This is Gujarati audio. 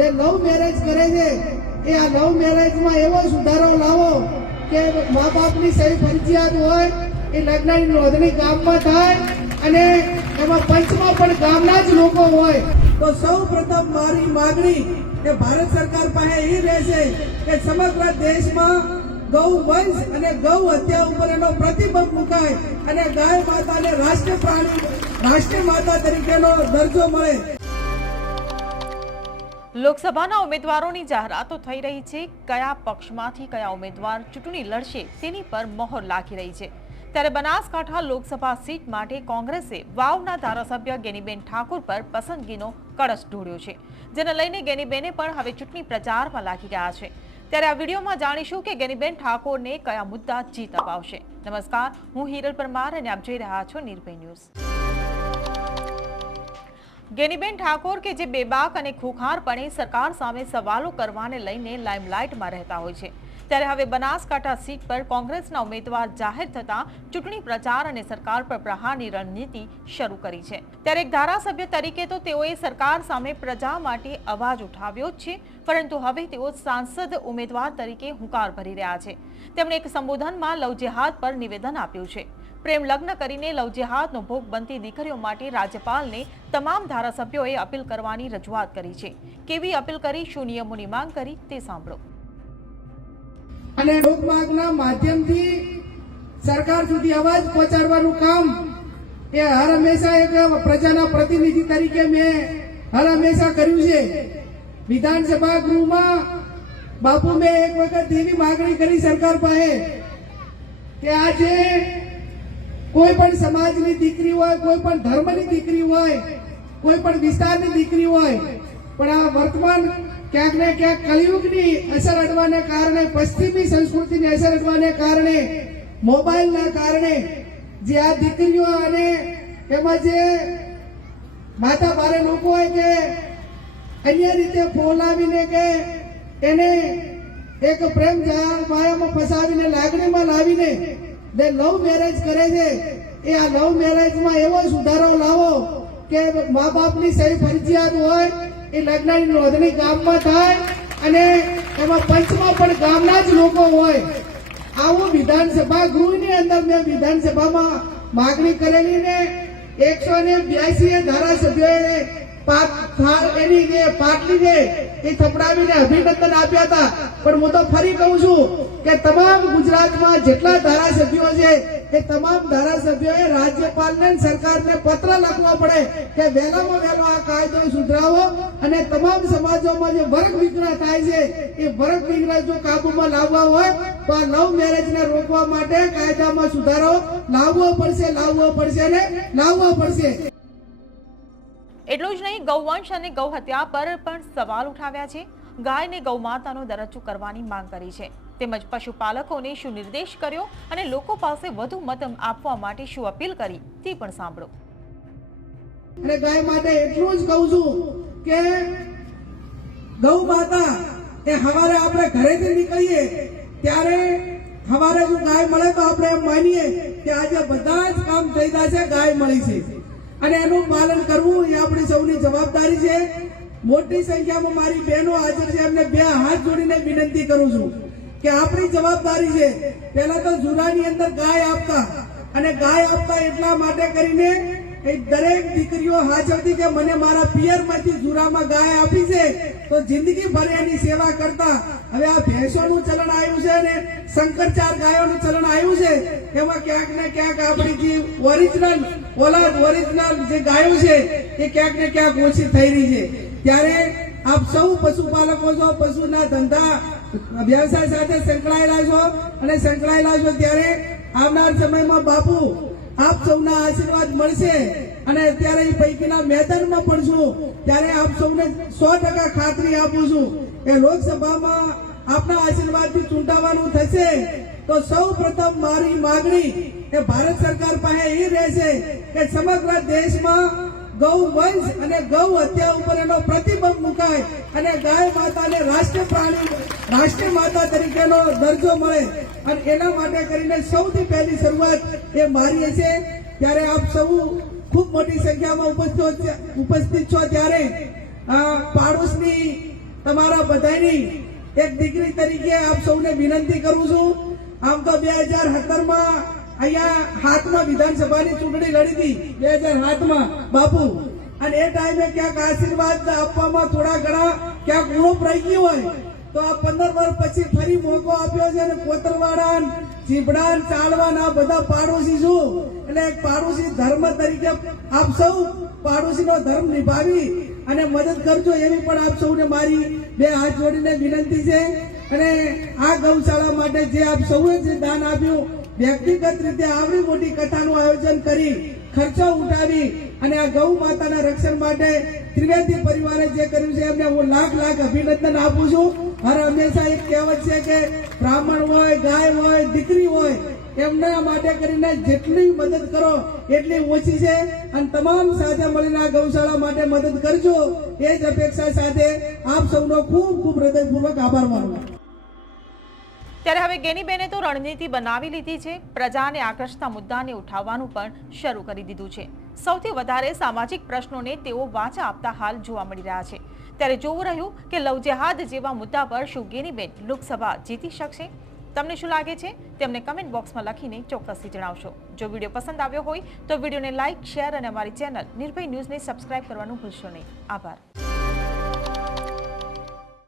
જે લવ મેરેજ કરે છે. એ આ લવ મેરેજમાં એવો સુધારો લાવો કે મા બાપની સહી ફરજિયાત હોય, એ લગ્નની નોંધણી ગામમાં થાય અને એમાં પંચમાં પણ ગામના જ લોકો હોય. તો સૌ પ્રથમ મારી માગણી કે ભારત સરકાર પાસે એ રહેશે કે સમગ્ર દેશમાં ગૌ વંશ અને ગૌ હત્યા ઉપર એનો પ્રતિબંધ મુકાય અને ગાય માતાને રાષ્ટ્રીય પ્રાણી, રાષ્ટ્રીય માતા તરીકેનો દરજ્જો મળે. લોકસભાના ઉમેદવારોની જાહેરાતો થઈ રહી છે. કયા પક્ષમાંથી કયા ઉમેદવાર ચૂંટણી લડશે તેની પર મહોર લાગી રહી છે. ત્યારે બનાસકાંઠા લોકસભા સીટ માટે કોંગ્રેસે વાવના ધારાસભ્ય ગેનીબેન ઠાકોર પર પસંદગીનો કળશ ઢોળ્યો છે, જેને લઈને ગેનીબેને પણ હવે ચૂંટણી પ્રચારમાં લાગી ગયા છે. ત્યારે આ વિડીયોમાં જાણીશું કે ગેનીબેન ઠાકોરને કયા મુદ્દા જીત અપાવશે. નમસ્કાર, હું હિરલ પરમાર અને આપ જોઈ રહ્યા છો નિર્ભય ન્યૂઝ. ગેનીબેન ઠાકોર કે જે બેબાક અને ખુખારપણે સરકાર સામે સવાલો કરવાને લઈને લાઇમલાઇટમાં રહેતા હોય છે. ત્યારે હવે બનાસકાંઠા સીટ પર કોંગ્રેસના ઉમેદવાર જાહેર થતા ચૂંટણી પ્રચાર અને સરકાર પર પ્રહારની રણનીતિ શરૂ કરી છે. ત્યારે એક ધારાસભ્ય તરીકે તો તેઓએ સરકાર સામે પ્રજા માટે અવાજ ઉઠાવ્યો જ છે, પરંતુ હવે તેઓ સાંસદ ઉમેદવાર તરીકે હુંકાર ભરી રહ્યા છે. તેમણે એક સંબોધનમાં લવ જેહાદ પર નિવેદન આપ્યું છે. પ્રેમ લગ્ન કરીને લવજેહાદનો ભોગ બનતી દીકરીઓ માટે રાજ્યપાલને તમામ ધારાસભ્યોએ અપીલ કરવાની રજૂઆત કરી છે. કેવી અપીલ કરી, શું નિયમોની માંગ કરી, તે સાંભળો. અને લોકમાર્ગના માધ્યમથી સરકાર સુધી અવાજ પહોંચાડવાનું કામ એ હર હંમેશા એક પ્રજાના પ્રતિનિધિ તરીકે મેં હર હંમેશા કર્યું છે. વિધાનસભા ગૃહમાં બાપુ મેં એક વખત એવી માગણી કરી સરકાર પાસે કે આજે કોઈ પણ સમાજની દીકરી હોય, કોઈ પણ ધર્મની દીકરી હોય, કોઈ પણ વિસ્તારની દીકરી હોય, પણ આ વર્તમાન ક્યાંક ને ક્યાંક કલયુગની અસર અડવાને કારણે, પશ્ચિમી સંસ્કૃતિની અસર અડવાને કારણે, મોબાઈલના કારણે જે આ દીકરીઓ અને એમાં જે માતા ભારે લોકો હોય કે અન્ય રીતે ફોલાવીને કે એને એક પ્રેમ જાળ માયામાં ફસાવીને, લાગણીમાં લાવીને જે લવ મેરેજ કરે છે. એ આ લવ મેરેજમાં એવો સુધારો લાવો કે મા બાપની સહી ફરજિયાત હોય, એ લગ્નની નોંધણી ગામમાં થાય અને એમાં પંચમાં પણ ગામના જ લોકો હોય. આવું વિધાનસભા ગૃહની અંદર મેં વિધાનસભામાં માગણી કરેલી ને એકસો ને બ્યાસી ધારાસભ્યોએ એની જે પાટલી છે પત્ર લખવો પડે કે વહેલામાં વહેલો આ કાયદો સુધરાવો અને તમામ સમાજોમાં જે વર્ગ વિગ્રહ થાય છે, એ વર્ગ વિગ્રહ જો કાબુમાં લાવવા હોય, તો આ લવ મેરેજને રોકવા માટે કાયદામાં સુધારો લાવવો પડશે લાવવો પડશે ને લાવવો પડશે. એટલું જ નહીં, ગૌવંશ અને ગૌ હત્યા પર પણ સવાલ ઉઠાવ્યા છે. ગાયને ગૌમાતાનો દરજ્જો કરવાની માંગ કરી છે. તેમજ પશુપાલકોને શું નિર્દેશ કર્યો અને લોકો પાસે વધુ મત આપવા માટે શું અપીલ કરી, તે પણ સાંભળો. અને ગાય માટે એટલું જ કહું છું કે ગૌ માતા એ હવારે આપણે ઘરેથી નીકળીએ, ત્યારે હવારે જો ગાય મળે તો આપણે એમ માનીએ કે આજે બધા જ કામ થઈ જશે, ગાય મળી છે. અને એનું પાલન કરવું એ આપણી સૌની જવાબદારી છે. મોટી સંખ્યામાં મારી બહેનો હાજર છે, એમને બે હાથ જોડીને વિનંતી કરું છું કે આપણી જવાબદારી છે, પહેલા તો જુરાની અંદર ગાય આપતા અને ગાય આપતા એટલા માટે કરીને એ દરેક દીકરીઓ હાજરથી કે મને મારા પિયરમાંથી જુરામાં ગાય આપી છે, તો જિંદગી ભર એની સેવા કરતા. હવે આ ભેંસોનું ચલણ આવ્યું છે અને શંકરચાર ગાયોનું ચલણ આવ્યું છે, એમાં ક્યાંક ને ક્યાંક આપણી જે ઓરિજિનલ ઓલાદ ઓરિજિનલ જે ગાયો છે, એ ક્યાંક ને ક્યાંક ઓછી થઈ રહી છે. ત્યારે આપ સૌ પશુપાલકો છો, પશુના ધંધા, વ્યવસાય સાથે સંકળાયેલા છો, અને સંકળાયેલા છો ત્યારે આવનાર સમયમાં બાપુ આપ સૌના આશીર્વાદ મળશે. અને અત્યારે એ પૈકીના મેદાનમાં પણ છું. ત્યારે આપ સૌને સો ટકા ખાતરી આપું છું કે લોકસભામાં આપના આશીર્વાદથી ચૂંટાવાનું થશે. તો સૌ પ્રથમ મારી માગણી કે ભારત સરકાર પાસે એ રહેશે કે સમગ્ર દેશમાં ગૌ વંશ અને ગૌ હત્યા ઉપર એનો પ્રતિબંધ મુકાય અને ગાય માતાને રાષ્ટ્રીય પ્રાણી રાષ્ટ્રીય માતા તરીકેનો દરજ્જો મળે. અને એના માટે કરીને સૌથી પહેલી શરૂઆત એ મારી છે ત્યારે આપ સૌ ખૂબ મોટી સંખ્યામાં ઉપસ્થિત ઉપસ્થિત છો ત્યારે પાડોશની તમારા બધાની એક દીકરી તરીકે આપ સૌને વિનંતી કરું છું. આમ તો બે હજાર સત્તરમાં અહીંયા હાથમાં વિધાનસભાની ચૂંટણી લડી હતી, બે હજાર હાથમાં બાપુ, અને એ ટાઈમે ક્યાંક આશીર્વાદ આપવામાં થોડા ઘણા, ક્યાંક ઉણપ રહી ગયું હોય, તો આ પંદર વર્ષ પછી ફરી મોકો આપ્યો છે અને કોતરવાડા ચીબડા ચાલવા આ બધા પાડોશી છું એટલે પાડોશી ધર્મ તરીકે આપ સૌ પાડોશીનો ધર્મ નિભાવી અને મદદ કરજો એવી પણ આપ સૌને મારી બે હાથ જોડીને વિનંતી છે. અને આ ગૌશાળા માટે જે આપ સૌએ જે દાન આપ્યું વ્યક્તિગત રીતે આવડી મોટી કથાનું આયોજન કરી ખર્ચો ઉઠાવી અને આ ગૌ માતાના રક્ષણ માટે ત્રિવેદી પરિવારે જે કર્યું છે, એમને હું લાખ લાખ અભિનંદન આપું છું. હર હંમેશા એક કહેવત છે કે બ્રાહ્મણ હોય, ગાય હોય, દીકરી હોય, એમના માટે કરીને જેટલી મદદ કરો એટલી ઓછી છે. અને તમામ સાથે મળીને આ ગૌશાળા માટે મદદ કરજો. એ જ અપેક્ષા સાથે આપ સૌનો ખૂબ ખૂબ હૃદયપૂર્વક આભાર માનું ત્યારે હવે ગેનીબેને તો રણનીતિ બનાવી લીધી છે. પ્રજાને આકર્ષતા મુદ્દાને ઉઠાવવાનું પણ શરૂ કરી દીધું છે. સૌથી વધારે સામાજિક પ્રશ્નોને તેઓ વાચા આપતા હાલ જોવા મળી રહ્યા છે. ત્યારે જોવું રહ્યું કે લવજેહાદ જેવા મુદ્દા પર શું ગેનીબેન લોકસભા જીતી શકશે? તમને શું લાગે છે? તેમને કમેન્ટ બોક્સમાં લખીને ચોક્કસથી જણાવશો. જો વીડિયો પસંદ આવ્યો હોય તો વિડીયોને લાઇક શેર અને અમારી ચેનલ નિર્ભય ન્યૂઝને સબસ્ક્રાઇબ કરવાનું ભૂલશો નહીં. આભાર.